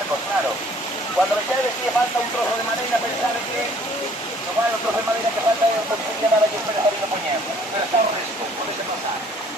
Marcos, claro. Cuando me quede que falta un trozo de madera, pensar que no vale un trozo de madera que falta, es posible llamar a que espera para ir a poner. Pero está fresco, puede pasar.